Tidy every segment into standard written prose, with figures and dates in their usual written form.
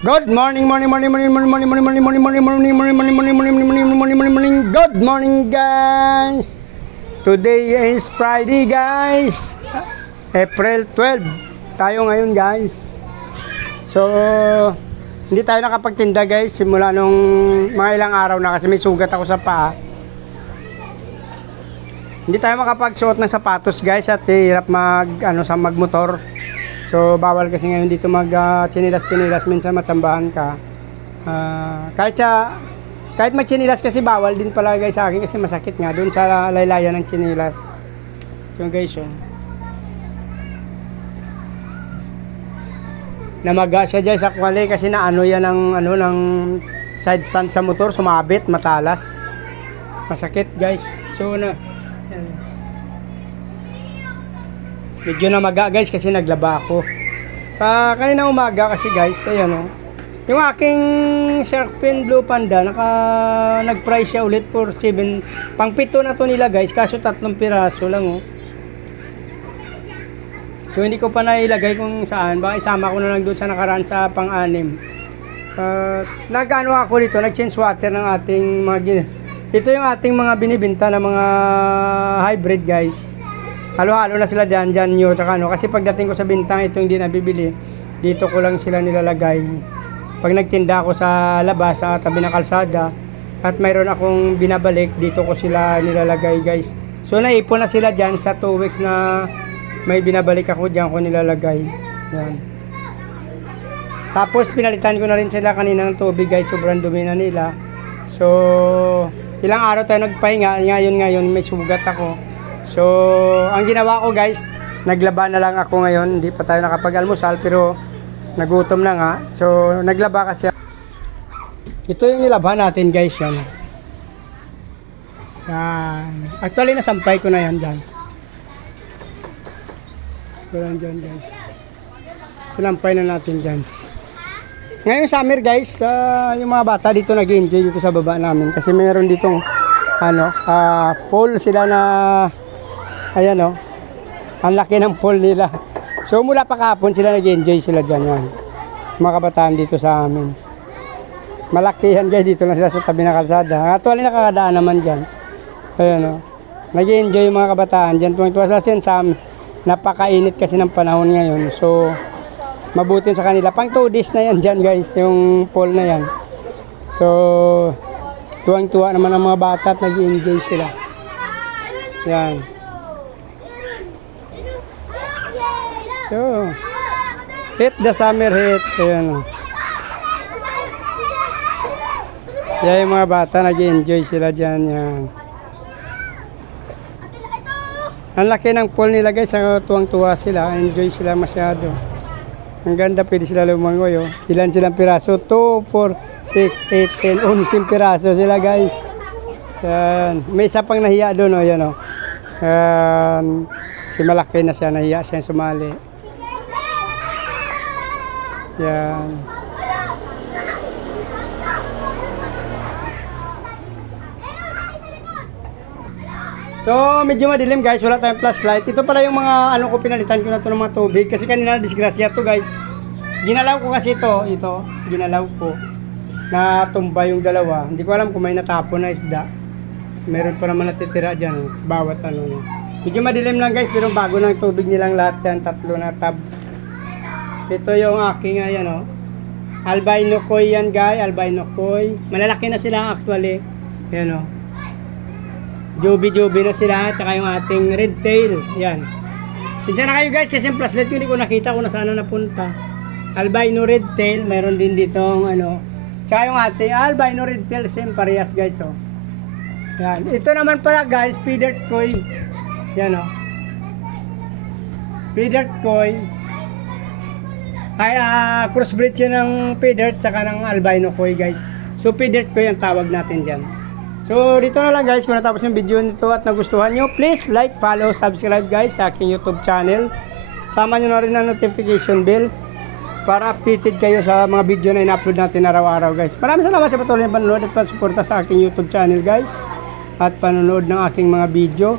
Good morning, morning, morning, morning, morning, morning, morning, morning, morning, morning, morning, morning, morning, morning, morning, morning, morning, morning, morning. Good morning, guys. Today is Friday, guys. April 12. Tayo ngayon, guys. So, hindi tayo nakapagtinda, guys. Simula nung mga ilang araw na kasi may sugat ako sa paa. Hindi tayo makapagsuot ng sapatos, guys, at hirap magmotor. So bawal kasi ngayon dito mag chinilas minsan matsambahan ka. Kahit mag chinilas kasi bawal din pala, guys, sa akin kasi masakit nga doon sa laylayan ng chinilas. So guys, namaga siya dyan sa kwali kasi naano yan ng side stand sa motor, sumabit, matalas. Masakit, guys. So medyo namaga, guys, kasi naglaba ako. Kanina umaga kasi, guys, ayan yung aking Shark Fin Blue Panda, nag-price siya ulit for 7. Pang 7 na to nila, guys, kaso 3 piraso lang, So hindi ko pa nailagay kung saan, baka isama ko na lang doon sa nakaraan sa pang-6. Nag-ano ako dito, nag-change water ng ating mga ito yung ating mga binibenta na mga hybrid, guys. Halo-halo na sila dyan nyo, tsaka kasi pagdating ko sa bintang ito hindi nabibili, dito ko lang sila nilalagay. Pag nagtinda ako sa labas, sa tabi ng kalsada, at mayroon akong binabalik, dito ko sila nilalagay, guys. So naipon na sila dyan sa 2 weeks na may binabalik ako, dyan ko nilalagay. Yan. Tapos pinalitan ko na rin sila kanina ng tubig, guys, sobrang dumi na nila. So ilang araw tayo nagpahinga, ngayon may sugat ako. So, ang ginawa ko, guys, naglaba na lang ako ngayon. Hindi pa tayo nakapag-almusal, pero nagutom na nga. So, naglaba kasi. Ito yung nilaban natin, guys, yan. Actually, nasampay ko na yan dyan. Yan dyan, guys. Sinampay na natin dyan. Ngayon summer, guys, yung mga bata dito nag-enjoy dito sa baba namin. Kasi mayroon ditong, pool sila na, ayan ang laki ng pool nila. So mula pa kahapon sila nag-enjoy sila dyan, yan. Mga kabataan dito sa amin. Malakihan, guys, dito lang sila sa tabi ng kalsada. Actually nakakadaan naman dyan. Ayan nag-enjoy yung mga kabataan dyan. Tuwang-tuwa sila sa amin. Napakainit kasi ng panahon ngayon. So mabuti sa kanila. Pang 2 days na yan dyan, guys, yung pool na yan. So tuwang-tuwa naman ang mga bata at nag-enjoy sila. Yan. So, hit the summer hit. Ayan. Yan yung mga bata, nag-enjoy sila dyan. Yan. Ang laki ng pool nila, guys. Tuwang-tuwa sila. Enjoy sila masyado. Ang ganda, pwede sila lumangoy. Ilan silang piraso? 2, 4, 6, 8, 10, 11 piraso sila, guys. Yan. May isa pang nahiya doon. Yan, si malaki na siya, nahiya siya sumali. Yan. So medyo madilim, guys, wala tayong flashlight. Ito pala yung mga ko, pinalitan ko na to ng mga tubig kasi kanina disgrasya to, guys. Ginalaw ko kasi ito ginalaw ko na tumba yung dalawa. Hindi ko alam kung may natapon na isda. Meron pa naman natitira dyan, bawat medyo madilim lang, guys, pero bago ng tubig nilang lahat yan, 3 na tab. Ito yung aking albino koi yan, guys, albino koi. Malalaki na sila actually. Yan Joby na sila, tsaka yung ating red tail. Yan. Sinsya na kayo, guys, kasi yung flashlight ko hindi ko nakita kung nasaan na napunta. Albino red tail, mayroon din ditong tsaka yung ating albino red tail, same parehas, guys. Yan. Ito naman pala, guys, feathered koi. Yan feathered koi. Ay crossbreed siya ng feathered tsaka ng albino koi, guys. So feathered koi ang tawag natin dyan. So dito na lang, guys, kung natapos yung video nito at nagustuhan nyo, please like, follow, subscribe, guys, sa aking YouTube channel. Sama nyo na rin ang notification bell para updated kayo sa mga video na in-upload natin araw-araw, guys. Maraming salamat sa patuloy na panonood at pagsuporta sa aking YouTube channel, guys, at panonood ng aking mga video.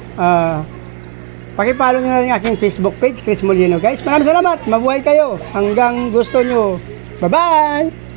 Pakipollow nyo na rin aking Facebook page, Chris Molino, guys. Maraming salamat. Mabuhay kayo hanggang gusto nyo. Bye-bye!